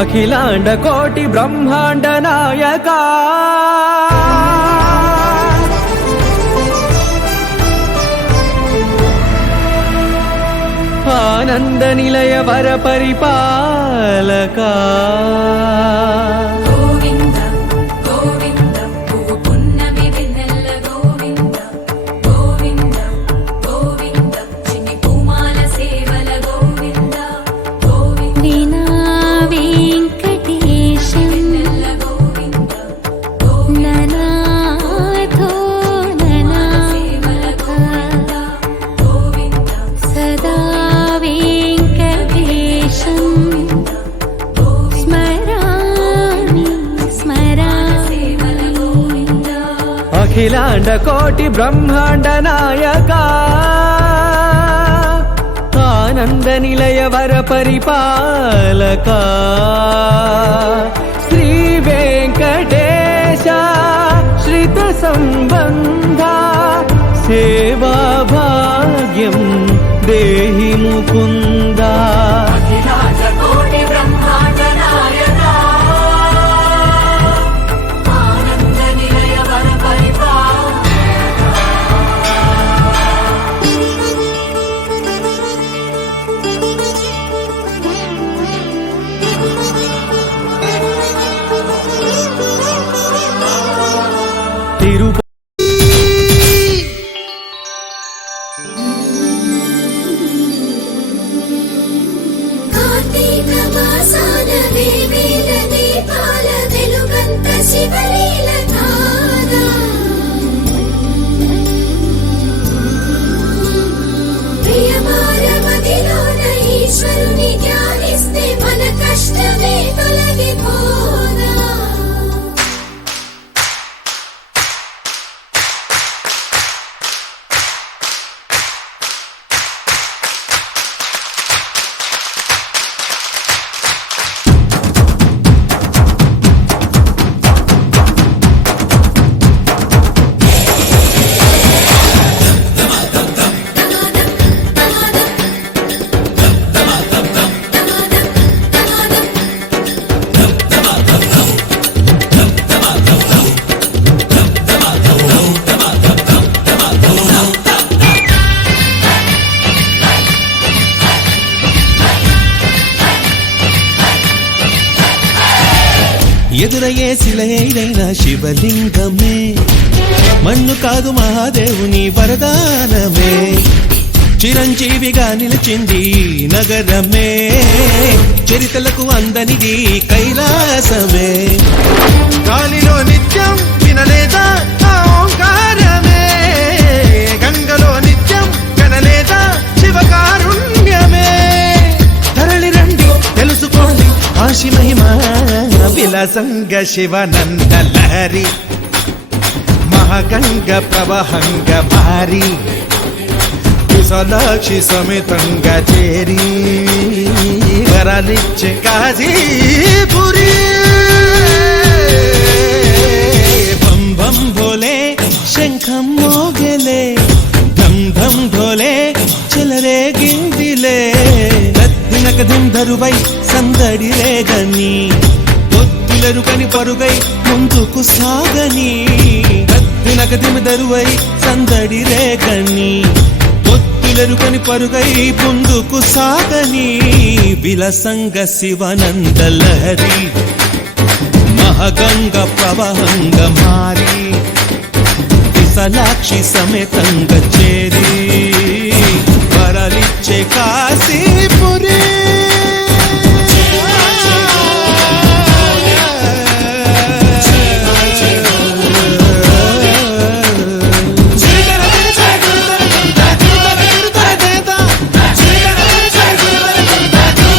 అఖిలాండ కోటి బ్రహ్మాండ నాయక ఆనంద నిలయ వర పరిపాలక అఖిలాండ కోటి బ్రహ్మాండ నాయక ఆనంద నిలయ వర పరిపాలక శ్రీ వెంకటేశ శ్రిత సంబంధ సేవా భాగ్యం దేహి ముకుంద ఎదురయ్యే శిలైన శివలింగమే మన్ను కాదు మహాదేవుని వరదానమే చిరంజీవిగా నిలిచింది నగరమే చరితలకు అందనిది కైలాసమే గాలిలో నిత్యం వినలేదా ఓంకారమే గంగలో నిత్యం కనలేదా శివకారుణ్యమే తరలి రండి తెలుసుకోండి ఆశి మహిమ విలసంగ శివనంద లహరి మహాగంగ ప్రవహంగ భారీ విశాలాక్షి సమేతంగా చేరి వరాలిచ్చే కాశీపురి బం బం భోలే శంఖం మోగలే ధం ధం ఢోలే చెలరే గిందిలే దద్దినక దిందరువై సందడి రేగని ఒత్తులెరుకని పరుగై ముందుకు సాగని దద్దినక దిమిదరువై సందడి రేగని ఒత్తులెరుకని పరుగై ముందుకు సాగని విలసంగ శివనంద లహరి మహగంగ ప్రవహంగ మారి విశాలాక్షి సమేతంగా చేరి వరలిచ్చే కాశీ